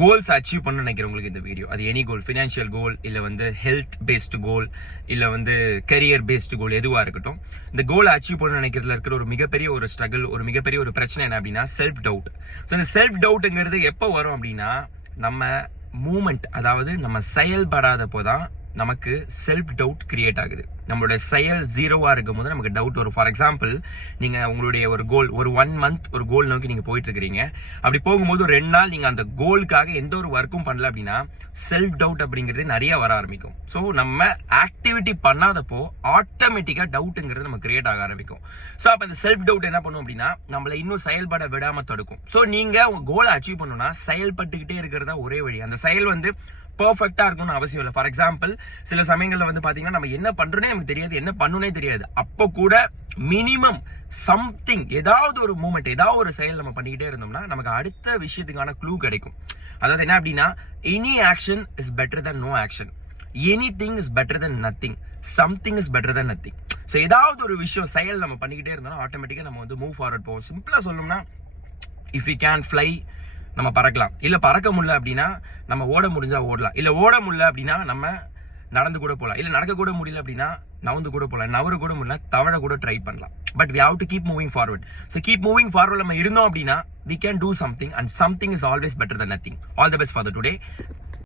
Goals achieve பண்ண நினைக்கிறவங்களுக்கு இந்த வீடியோ. அது எனி கோல், ஃபினான்ஷியல் கோல், இல்லை வந்து ஹெல்த் பேஸ்டு கோல், இல்லை வந்து கரியர் பேஸ்டு கோல், எதுவாக இருக்கட்டும். இந்த கோலை அச்சீவ் பண்ண நினைக்கிறதுல இருக்கிற ஒரு மிகப்பெரிய ஒரு ஸ்ட்ரகிள், ஒரு மிகப்பெரிய ஒரு பிரச்சனை என்ன அப்படின்னா செல்ஃப் டவுட். ஸோ இந்த செல்ஃப் டவுட்டுங்கிறது எப்போ வரும் அப்படின்னா நம்ம மூமெண்ட், அதாவது நம்ம செயல்படாதப்போ தான் நமக்கு செல்ஃப் டவுட் கிரியேட் ஆகுது. நம்மளுடைய செயல் ஜீரோவா இருக்கும் போது நமக்கு டவுட் வரும். ஃபார் எக்ஸாம்பிள், நீங்க உங்களுடைய ஒரு கோல், ஒரு 1 மந்த் ஒரு கோல் நோக்கி நீங்க போயிட்டு இருக்கிறீங்க. அப்படி போகும்போது ஒரு 2 நாள் நீங்க அந்த கோலுக்காக எந்த ஒரு ஒர்க்கும் பண்ணல அப்படின்னா செல்ஃப் டவுட் அப்படிங்கிறது நிறைய வர ஆரம்பிக்கும். ஸோ நம்ம ஆக்டிவிட்டி பண்ணாதப்போ ஆட்டோமேட்டிக்கா டவுட்டுங்கிறது நம்ம கிரியேட் ஆக ஆரம்பிக்கும். ஸோ அப்ப இந்த செல்ஃப் டவுட் என்ன பண்ணும் அப்படின்னா நம்மளை இன்னும் செயல்பட விடாம தடுக்கும். ஸோ நீங்க உங்க கோலை அச்சீவ் பண்ணணும்னா செயல்பட்டுக்கிட்டே இருக்கிறதா ஒரே வழி. அந்த செயல் வந்து பெர்ஃபெக்ட்டா இருக்கணும்னு அவசியம் இல்லை. ஃபார் எக்ஸாம்பிள், சில சமயங்கள்ல வந்து பாத்தீங்கன்னா நம்ம என்ன பண்றோன்னே நமக்கு தெரியாது, என்ன பண்ணணும்னே தெரியாது. அப்போ கூட மினிமம் சம்திங், ஏதாவது ஒரு மூமெண்ட், ஏதாவது ஒரு செயல் நம்ம பண்ணிக்கிட்டே இருந்தோம்னா நமக்கு அடுத்த விஷயத்துக்கான க்ளூ கிடைக்கும். அதாவது என்ன அப்படின்னா, any action is better than no action, anything is better than nothing, something is better than nothing. So ஏதாவது ஒரு விஷயம் செயல் நம்ம பண்ணிக்கிட்டே இருந்தோம்னா ஆட்டோமேட்டிக்கா நம்ம வந்து மூவ் ஃபார்வர்ட் போவோம். சிம்பிளா சொல்லணும்னா, இஃப் யூ கேன் ஃப்ளை, நம்ம பறக்கலாம். இல்ல பறக்க முடியல அப்படின்னா நம்ம ஓட முடிஞ்சா ஓடலாம். இல்ல ஓட முடியல அப்படின்னா நம்ம நடந்து கூட போகலாம். இல்ல நடக்க கூட முடியல அப்படின்னா நவுந்து கூட போகலாம். நவர கூட முடியல, தவழ கூட ட்ரை பண்ணலாம். But we have to keep moving forward. So keep moving forward நம்ம இருந்தோம் அப்படின்னா we can do something, and something is always better than nothing. All the best for the today.